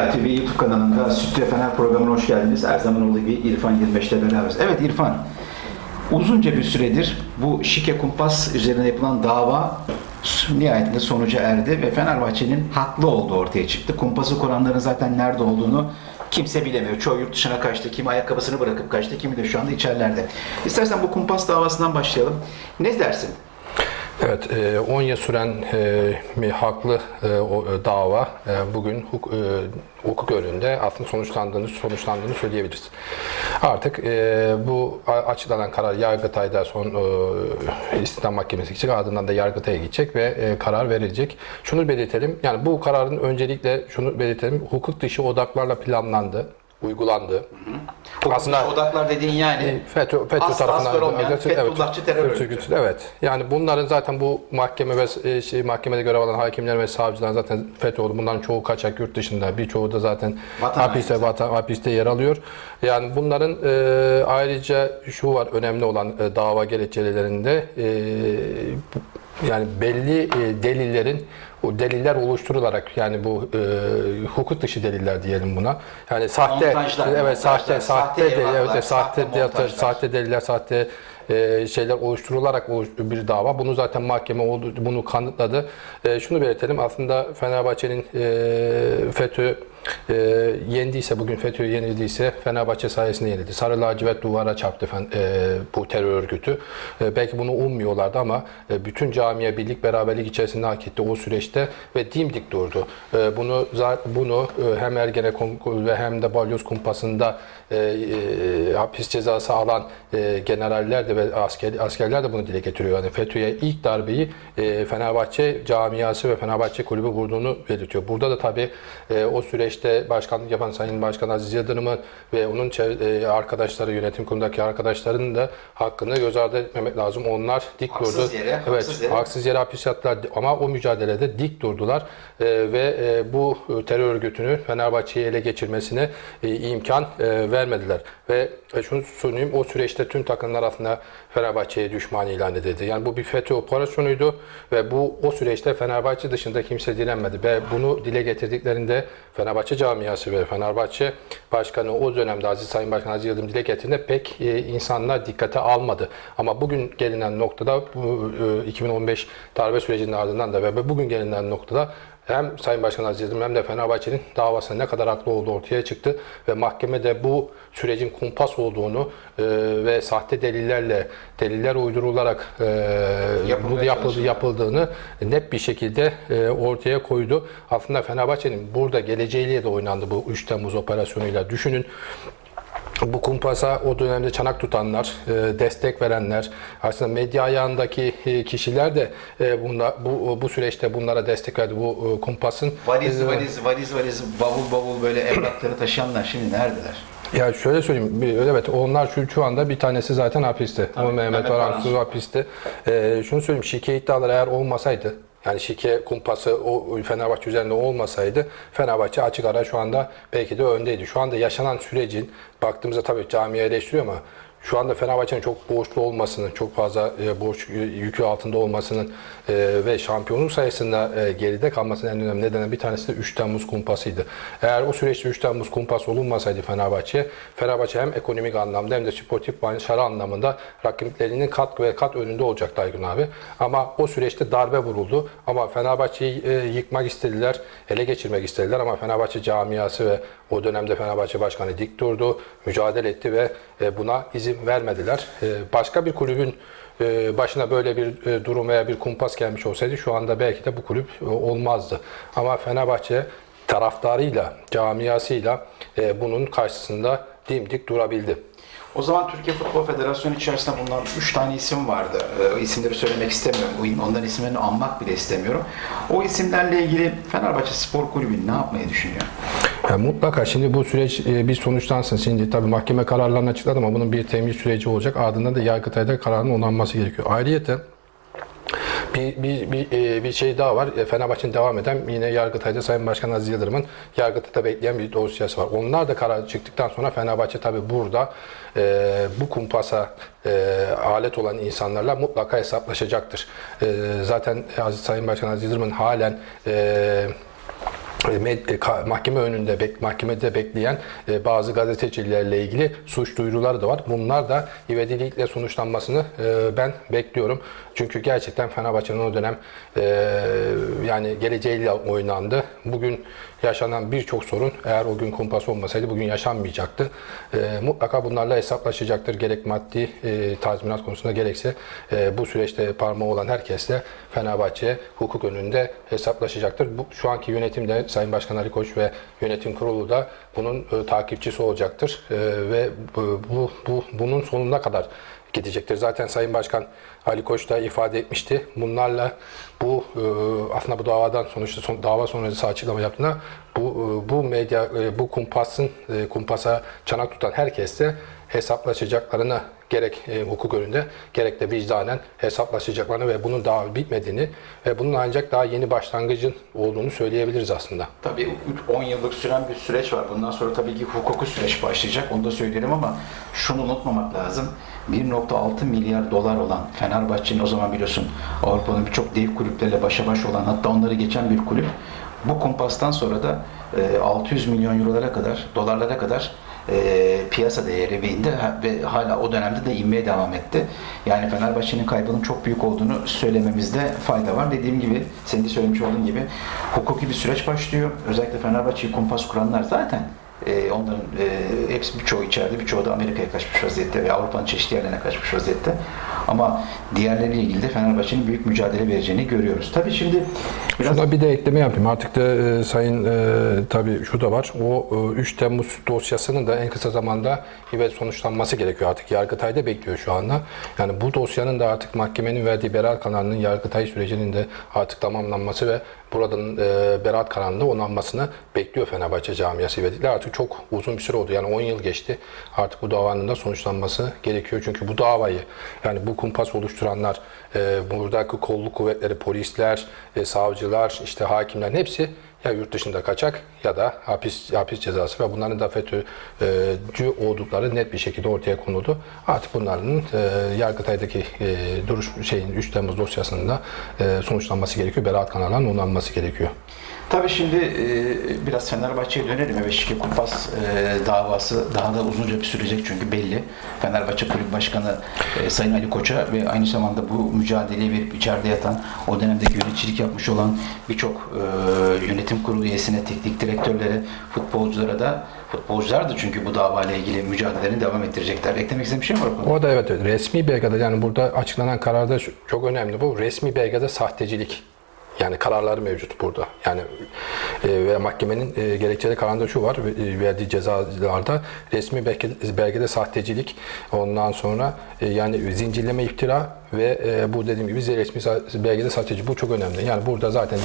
Real TV YouTube kanalında Sütlü Fener programına hoş geldiniz. Her zaman olduğu gibi İrfan 25'te beraberiz. Evet İrfan, uzunca bir süredir bu şike kumpas üzerine yapılan dava nihayetinde sonuca erdi ve Fenerbahçe'nin haklı olduğu ortaya çıktı. Kumpası kuranların zaten nerede olduğunu kimse bilemiyor. Çoğu yurt dışına kaçtı, kimi ayakkabısını bırakıp kaçtı, kimi de şu anda içerilerde. İstersen bu kumpas davasından başlayalım. Ne dersin? Evet, e, 10 yıl süren e, haklı e, e, dava e, bugün huk, e, hukuk önünde aslında sonuçlandığını sonuçlandığını söyleyebiliriz. Artık e, bu açıklanan karar Yargıtay'da son e, Mahkemesi gidecek, ardından da Yargıtay'a gidecek ve e, karar verilecek. Şunu belirtelim, yani bu kararın öncelikle şunu belirtelim, hukuk dışı odaklarla planlandı, uygulandı. Aslında odaklar dediğin yani E, FETÖ, FETÖ Aslı tarafından olmayan evet, Fethullahçı terör örgütü. Evet. Yani bunların zaten bu mahkeme ve e, şey, mahkemede görev alan hakimler ve savcılar zaten FETÖ'lü. Bunların çoğu kaçak yurt dışında. Birçoğu da zaten Vatan hapiste, vatan, hapiste yer alıyor. Yani bunların e, ayrıca şu var önemli olan e, dava gerekçelerinde e, yani belli e, delillerin o deliller oluşturularak yani bu e, hukuk dışı deliller diyelim buna. Yani sahte Montajlar, evet montajlar, sahte sahte sahte, evraklar, evet, sahte sahte montajlar. sahte deliller, sahte e, şeyler oluşturularak oluş- bir dava. Bunu zaten mahkeme oldu, bunu kanıtladı. E, şunu belirtelim. Aslında Fenerbahçe'nin e, FETÖ e, yendiyse, bugün FETÖ yenildiyse Fenerbahçe sayesinde yenildi. Sarı lacivert duvara çarptı e, bu terör örgütü. E, belki bunu ummuyorlardı ama e, bütün camiye birlik beraberlik içerisinde hak etti o süreçte ve dimdik durdu. E, bunu bunu e, hem Ergenekon ve hem de Balyoz kumpasında e, e, hapis cezası alan e, generaller de ve asker, askerler de bunu dile getiriyor. Yani FETÖ'ye ilk darbeyi e, Fenerbahçe camiası ve Fenerbahçe kulübü vurduğunu belirtiyor. Burada da tabii e, o süreçte başkanlık yapan Sayın Başkan Aziz Yıldırım'ın ve onun e, arkadaşları, yönetim kurulundaki arkadaşlarının da hakkını göz ardı etmemek lazım. Onlar dik Haksız durdu. yere, evet, haksız yere. haksız yere hapis yattılar ama o mücadelede dik durdular E, ve e, bu terör örgütünü Fenerbahçe'yi ele geçirmesine e, imkan e, vermediler. Ve e, şunu söyleyeyim o süreçte tüm takımlar aslında Fenerbahçe'ye düşman ilan edildi. Yani bu bir FETÖ operasyonuydu ve bu o süreçte Fenerbahçe dışında kimse direnmedi ve bunu dile getirdiklerinde Fenerbahçe camiası ve Fenerbahçe Başkanı o dönemde Aziz Sayın Başkan Aziz Yıldırım dile getirdiğinde pek e, insanlar dikkate almadı. Ama bugün gelinen noktada bu e, 2015 darbe sürecinin ardından da ve bugün gelinen noktada hem Sayın Başkan Aziz Yıldırım hem de Fenerbahçe'nin davasında ne kadar haklı olduğu ortaya çıktı ve mahkemede bu sürecin kumpas olduğunu e, ve sahte delillerle deliller uydurularak e, Yapılmaya bu yapıldı, yapıldığını net bir şekilde e, ortaya koydu. Aslında Fenerbahçe'nin burada geleceğiyle de oynandı bu 3 Temmuz operasyonuyla. Düşünün bu kumpasa o dönemde çanak tutanlar, e, destek verenler, aslında medya ayağındaki e, kişiler de e, bunda, bu, bu süreçte bunlara destek verdi. Bu kumpasın Valiz valiz valiz valiz bavul bavul böyle evrakları taşıyanlar şimdi neredeler? Ya şöyle söyleyeyim, bir- evet onlar şu, şu anda bir tanesi zaten hapiste. Ama Mehmet Mehmet Baran Baran Su hapiste. Ee, şunu söyleyeyim, şike iddiaları eğer olmasaydı, yani şike kumpası o Fenerbahçe üzerinde olmasaydı, Fenerbahçe açık ara şu anda belki de öndeydi. Şu anda yaşanan sürecin, baktığımızda tabii camiye eleştiriyor ama şu anda Fenerbahçe'nin çok borçlu olmasının, çok fazla e, borç yükü altında olmasının e, ve şampiyonluk sayısında e, geride kalmasının en önemli nedeni bir tanesi de 3 Temmuz kumpasıydı. Eğer o süreçte 3 Temmuz kumpas olunmasaydı Fenerbahçe, Fenerbahçe hem ekonomik anlamda hem de sportif başarı anlamında rakiplerinin kat ve kat önünde olacaktı Aygün abi. Ama o süreçte darbe vuruldu. Ama Fenerbahçe'yi e, yıkmak istediler, ele geçirmek istediler ama Fenerbahçe camiası ve o dönemde Fenerbahçe Başkanı dik durdu, mücadele etti ve buna izin vermediler. E, Başka bir kulübün e, başına böyle bir e, durum veya bir kumpas gelmiş olsaydı şu anda belki de bu kulüp e, olmazdı. Ama Fenerbahçe taraftarıyla, camiasıyla e, bunun karşısında dimdik durabildi. O zaman Türkiye Futbol Federasyonu içerisinde bulunan 3 tane isim vardı. O isimleri söylemek istemiyorum. Onların isimlerini anmak bile istemiyorum. O isimlerle ilgili Fenerbahçe Spor Kulübü ne yapmayı düşünüyor? Yani mutlaka şimdi bu süreç e, bir sonuçlansın. Şimdi tabii mahkeme kararlarını açıkladı ama bunun bir temyiz süreci olacak. Ardından da Yargıtay'da kararın onanması gerekiyor. Ayrıyeten bir, bir, bir, e, bir şey daha var. E, Fenerbahçe'nin devam eden yine Yargıtay'da Sayın Başkan Aziz Yıldırım'ın Yargıtay'da bekleyen bir dosyası var. Onlar da karar çıktıktan sonra Fenerbahçe tabii burada e, bu kumpasa e, alet olan insanlarla mutlaka hesaplaşacaktır. E, zaten Aziz Sayın Başkan Aziz Yıldırım'ın halen e, mahkeme önünde mahkemede bekleyen e, bazı gazetecilerle ilgili suç duyuruları da var. Bunlar da ivedilikle sonuçlanmasını e, ben bekliyorum. Çünkü gerçekten Fenerbahçe'nin o dönem e, yani geleceğiyle oynandı. Bugün yaşanan birçok sorun eğer o gün kumpas olmasaydı bugün yaşanmayacaktı. E, mutlaka bunlarla hesaplaşacaktır. Gerek maddi e, tazminat konusunda gerekse e, bu süreçte parmağı olan herkesle Fenerbahçe hukuk önünde hesaplaşacaktır. Bu, şu anki yönetimde Sayın Başkan Ali Koç ve yönetim kurulu da bunun e, takipçisi olacaktır E, ve bu, bu, bu bunun sonuna kadar gidecektir. Zaten Sayın Başkan Ali Koç da ifade etmişti. Bunlarla bu e, aslında bu davadan sonuçta son, dava sonrası açıklama yaptığında bu e, bu medya e, bu kumpasın kumpasa çanak tutan herkesle hesaplaşacaklarını gerek e, hukuk önünde gerek de vicdanen hesaplaşacaklarını ve bunun daha bitmediğini ve bunun ancak daha yeni başlangıcın olduğunu söyleyebiliriz aslında. Tabii 10 yıllık süren bir süreç var. Bundan sonra tabii ki hukuki süreç başlayacak. Onu da söyleyelim ama şunu unutmamak lazım. 1.6 milyar dolar olan Fenerbahçe'nin o zaman biliyorsun Avrupa'nın birçok dev kulüplerle başa baş olan hatta onları geçen bir kulüp. Bu kumpastan sonra da e, 600 milyon eurolara kadar, dolarlara kadar e, piyasa değeri ve indi ve hala o dönemde de inmeye devam etti. Yani Fenerbahçe'nin kaybının çok büyük olduğunu söylememizde fayda var. Dediğim gibi, senin de söylemiş olduğun gibi hukuki bir süreç başlıyor. Özellikle Fenerbahçe'yi kumpas kuranlar zaten e, onların e, hepsi birçoğu içeride, birçoğu da Amerika'ya kaçmış vaziyette ve Avrupa'nın çeşitli yerlerine kaçmış vaziyette. Ama diğerleriyle ilgili de Fenerbahçe'nin büyük mücadele vereceğini görüyoruz. Tabii şimdi biraz Şuna bir de ekleme yapayım. Artık da e, sayın e, tabii şu da var. O e, 3 Temmuz dosyasının da en kısa zamanda evet sonuçlanması gerekiyor artık. Yargıtay'da bekliyor şu anda. Yani bu dosyanın da artık mahkemenin verdiği beraat kararının Yargıtay sürecinin de artık tamamlanması ve buradan e, beraat kararında onanmasını bekliyor Fenerbahçe camiası ivedilikle. Artık çok uzun bir süre oldu. Yani 10 yıl geçti. Artık bu davanın da sonuçlanması gerekiyor. Çünkü bu davayı yani bu kumpas oluşturanlar, e, buradaki kolluk kuvvetleri, polisler, e, savcılar, işte hakimlerin hepsi ya yurt dışında kaçak ya da hapis hapis cezası ve bunların da FETÖ'cü oldukları net bir şekilde ortaya konuldu. Artık bunların e, Yargıtay'daki e, duruş şeyin 3 Temmuz dosyasında e, sonuçlanması gerekiyor. Beraat kanallarının onanması gerekiyor. Tabii şimdi e, biraz Fenerbahçe'ye dönelim. Evet Şike Kumpas e, davası daha da uzunca bir sürecek çünkü belli. Fenerbahçe Kulüp Başkanı e, Sayın Ali Koç'a ve aynı zamanda bu mücadeleyi verip içeride yatan, o dönemde yöneticilik yapmış olan birçok e, yönetim kurulu üyesine, teknik direktörlere, futbolculara da futbolcular da çünkü bu davayla ilgili mücadelelerini devam ettirecekler. Eklemek istediğin bir şey mi var? O da evet evet. resmi belgede yani burada açıklanan kararda çok önemli bu. Resmi belgede sahtecilik. Yani kararları mevcut burada. Yani e, ve mahkemenin e, gerekçeli kararında şu var e, verdiği cezalarda resmi belge- belgede sahtecilik ondan sonra e, yani zincirleme iftira ve e, bu dediğim gibi resmi belgede sahtecilik bu çok önemli. Yani burada zaten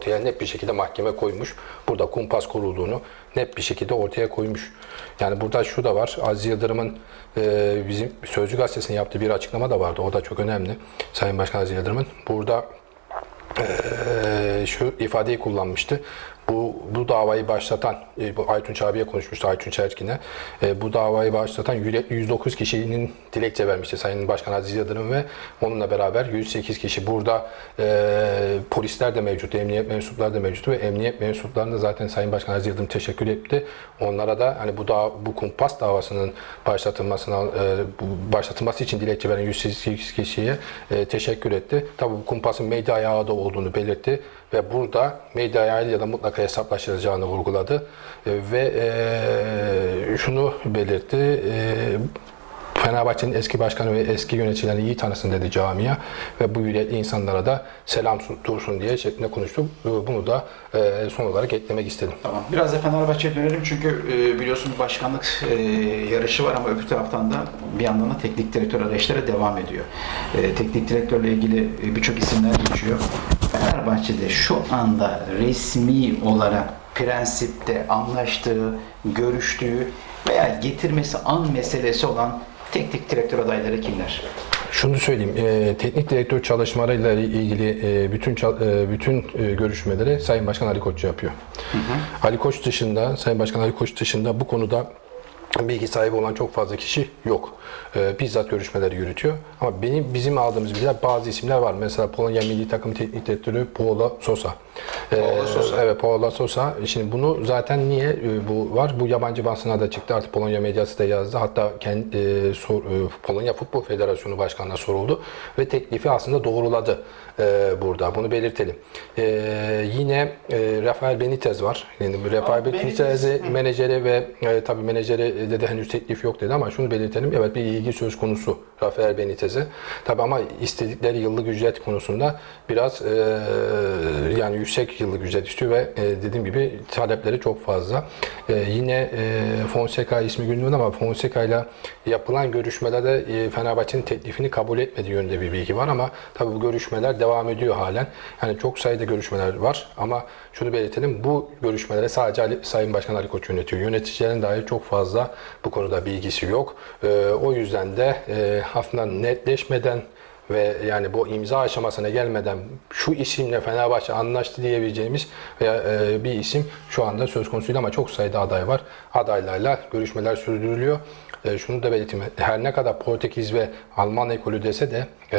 ortaya net bir şekilde mahkeme koymuş. Burada kumpas kurulduğunu net bir şekilde ortaya koymuş. Yani burada şu da var. Aziz Yıldırım'ın e, bizim Sözcü Gazetesi'nin yaptığı bir açıklama da vardı. O da çok önemli. Sayın Başkan Aziz Yıldırım'ın. Burada e, şu ifadeyi kullanmıştı. Bu, bu davayı başlatan, e, bu Aytunç abiye konuşmuştu, Aytunç Erkin'e. E, bu davayı başlatan 109 kişinin dilekçe vermişti Sayın Başkan Aziz Yıldırım ve onunla beraber 108 kişi. Burada e, polisler de mevcut, emniyet mensupları da mevcut ve emniyet mensuplarına da zaten Sayın Başkan Aziz Yıldırım teşekkür etti. Onlara da hani bu da bu kumpas davasının başlatılmasına e, başlatılması için dilekçe veren 108 kişiye e, teşekkür etti. Tabii bu kumpasın medya ayağı da olduğunu belirtti ve burada medya ayağıyla da mutlaka hesaplaşılacağını vurguladı E, ve e, şunu belirtti. E, Fenerbahçe'nin eski başkanı ve eski yöneticilerini iyi tanısın dedi camia ve bu yürekli insanlara da selam dursun diye şeklinde konuştu. Bunu da e, son olarak eklemek istedim. Tamam. Biraz da Fenerbahçe'ye dönelim çünkü e, biliyorsun başkanlık yarışı var ama öbür taraftan da bir yandan da teknik direktör arayışları devam ediyor. Teknik direktörle ilgili birçok isimler geçiyor. Fenerbahçe'de şu anda resmi olarak prensipte anlaştığı, görüştüğü veya getirmesi an meselesi olan teknik direktör adayları kimler? Şunu söyleyeyim, e, teknik direktör çalışmalarıyla ilgili e, bütün e, bütün e, görüşmeleri Sayın Başkan Ali Koç yapıyor. Ali Koç dışında, Sayın Başkan Ali Koç dışında bu konuda bilgi sahibi olan çok fazla kişi yok. Ee, bizzat görüşmeleri yürütüyor. Ama benim bizim aldığımız bilgiler bazı isimler var. Mesela Polonya milli takım teknik direktörü Paolo Sosa. Ee, Paolo Sosa. Evet Paolo Sosa. Şimdi bunu zaten niye e, bu var? Bu yabancı basına da çıktı. Artık Polonya medyası da yazdı. Hatta kendi, e, sor- e, Polonya Futbol Federasyonu Başkanı'na soruldu ve teklifi aslında doğruladı e, burada. Bunu belirtelim. E, yine e, Rafael Benitez var. Yani Rafael Benitez'i menajeri ve e, tabii menajeri de, de henüz teklif yok dedi ama şunu belirtelim. Evet bir ilgi söz konusu Rafael Benitez'e. Tabii ama istedikleri yıllık ücret konusunda biraz e, yani yüksek yıllık ücret istiyor ve e, dediğim gibi talepleri çok fazla. E, yine e, Fonseca ismi gündemde ama Fonseca ile yapılan görüşmelerde e, Fenerbahçe'nin teklifini kabul etmediği yönde bir bilgi var ama tabii bu görüşmeler devam ediyor halen. Yani çok sayıda görüşmeler var ama şunu belirtelim bu görüşmelere sadece Ali, Sayın Başkan Ali Koç yönetiyor. Yöneticilerin dair çok fazla bu konuda bilgisi yok. E, o yüzden de e, aslında netleşmeden ve yani bu imza aşamasına gelmeden şu isimle Fenerbahçe anlaştı diyebileceğimiz veya e, bir isim şu anda söz konusu değil ama çok sayıda aday var. Adaylarla görüşmeler sürdürülüyor. E, şunu da belirteyim. Her ne kadar Portekiz ve Alman ekolü dese de e,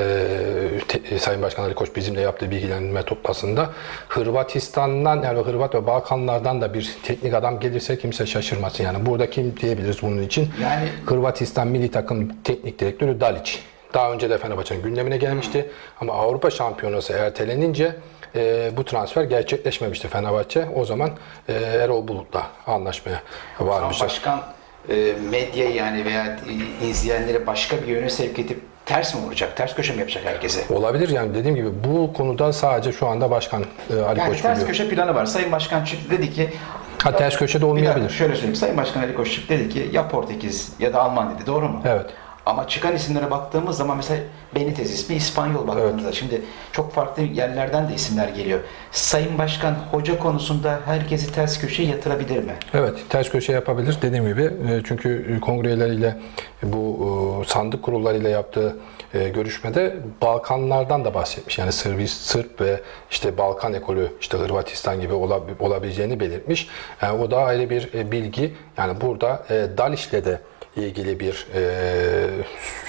te- Sayın Başkan Ali Koç bizimle yaptığı bilgilendirme toplantısında Hırvatistan'dan yani Hırvat ve Balkanlardan da bir teknik adam gelirse kimse şaşırmasın. Yani burada kim diyebiliriz bunun için? Yani- Hırvatistan milli takım teknik direktörü Dalic. Daha önce de Fenerbahçe'nin gündemine gelmişti. Ama Avrupa Şampiyonası ertelenince e, bu transfer gerçekleşmemişti Fenerbahçe. O zaman e, Erol Bulut'la anlaşmaya varmıştı. Başkan e, medyayı yani veya izleyenleri başka bir yöne sevk edip ters mi vuracak? Ters köşe mi yapacak herkese? Olabilir yani dediğim gibi bu konuda sadece şu anda Başkan e, Ali Yani Koç ters biliyor. köşe planı var. Sayın Başkan çıktı dedi ki Ha ters köşede bir dakika olmayabilir. şöyle söyleyeyim. Sayın Başkan Ali Koç çıktı dedi ki ya Portekiz ya da Alman dedi. Doğru mu? Evet. Ama çıkan isimlere baktığımız zaman mesela Benitez ismi İspanyol baktığımızda şimdi çok farklı yerlerden de isimler geliyor. Sayın Başkan hoca konusunda herkesi ters köşeye yatırabilir mi? Evet, ters köşe yapabilir dediğim gibi. E, Çünkü kongreleriyle bu e, sandık kurullarıyla yaptığı e, görüşmede Balkanlardan da bahsetmiş. Yani Sırp, Sırp ve işte Balkan ekolü, işte Hırvatistan gibi olab- olabileceğini belirtmiş. Yani o da ayrı bir bilgi. Yani burada e, Daliç'le de ilgili bir e,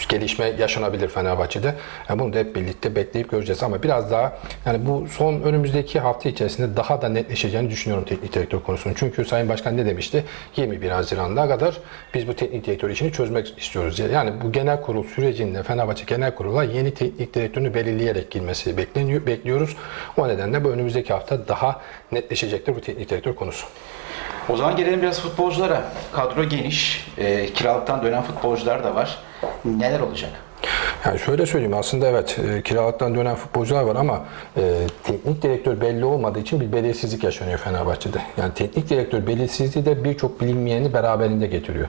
gelişme yaşanabilir Fenerbahçe'de. Yani bunu da hep birlikte bekleyip göreceğiz ama biraz daha yani bu son önümüzdeki hafta içerisinde daha da netleşeceğini düşünüyorum teknik direktör konusunu. Çünkü Sayın Başkan ne demişti? 21 Haziran'da kadar biz bu teknik direktör işini çözmek istiyoruz. Yani bu genel kurul sürecinde Fenerbahçe genel kurula yeni teknik direktörünü belirleyerek girmesi bekleniyor, bekliyoruz. O nedenle bu önümüzdeki hafta daha netleşecektir bu teknik direktör konusu. O zaman gelelim biraz futbolculara. Kadro geniş, e, kiralıktan dönen futbolcular da var. Neler olacak? Yani şöyle söyleyeyim aslında evet e, kiralıktan dönen futbolcular var ama e, teknik direktör belli olmadığı için bir belirsizlik yaşanıyor Fenerbahçe'de. Yani teknik direktör belirsizliği de birçok bilinmeyeni beraberinde getiriyor.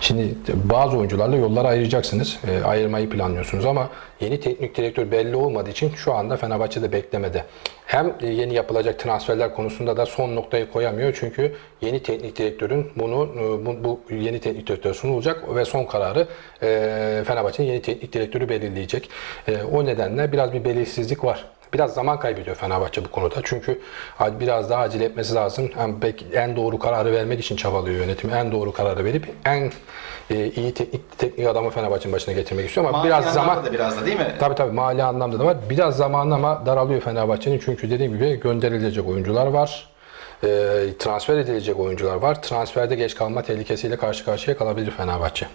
Şimdi bazı oyuncularla yolları ayıracaksınız. E, ayırmayı planlıyorsunuz ama yeni teknik direktör belli olmadığı için şu anda Fenerbahçe'de beklemede. Hem e, yeni yapılacak transferler konusunda da son noktayı koyamıyor çünkü yeni teknik direktörün bunu e, bu, bu yeni teknik direktör sunulacak ve son kararı e, Fenerbahçe'nin yeni teknik direktörü belirleyecek. E, o nedenle biraz bir belirsizlik var. Biraz zaman kaybediyor Fenerbahçe bu konuda. Çünkü biraz daha acele etmesi lazım. Hem en doğru kararı vermek için çabalıyor yönetim. En doğru kararı verip en e, iyi teknik teknik adamı Fenerbahçe'nin başına getirmek istiyor ama Mali biraz zaman da biraz da değil mi? Tabii tabii mali anlamda da var. Biraz zaman ama daralıyor Fenerbahçe'nin çünkü dediğim gibi gönderilecek oyuncular var. E, transfer edilecek oyuncular var. Transferde geç kalma tehlikesiyle karşı karşıya kalabilir Fenerbahçe.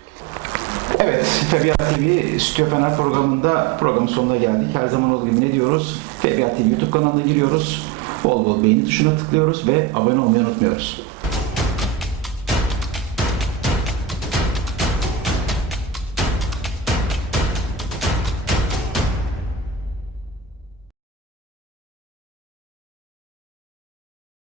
Evet, Febiyat TV Stüdyo Fener programında programın sonuna geldik. Her zaman olduğu gibi ne diyoruz? Febiyat TV YouTube kanalına giriyoruz. Bol bol beğeni tuşuna tıklıyoruz ve abone olmayı unutmuyoruz.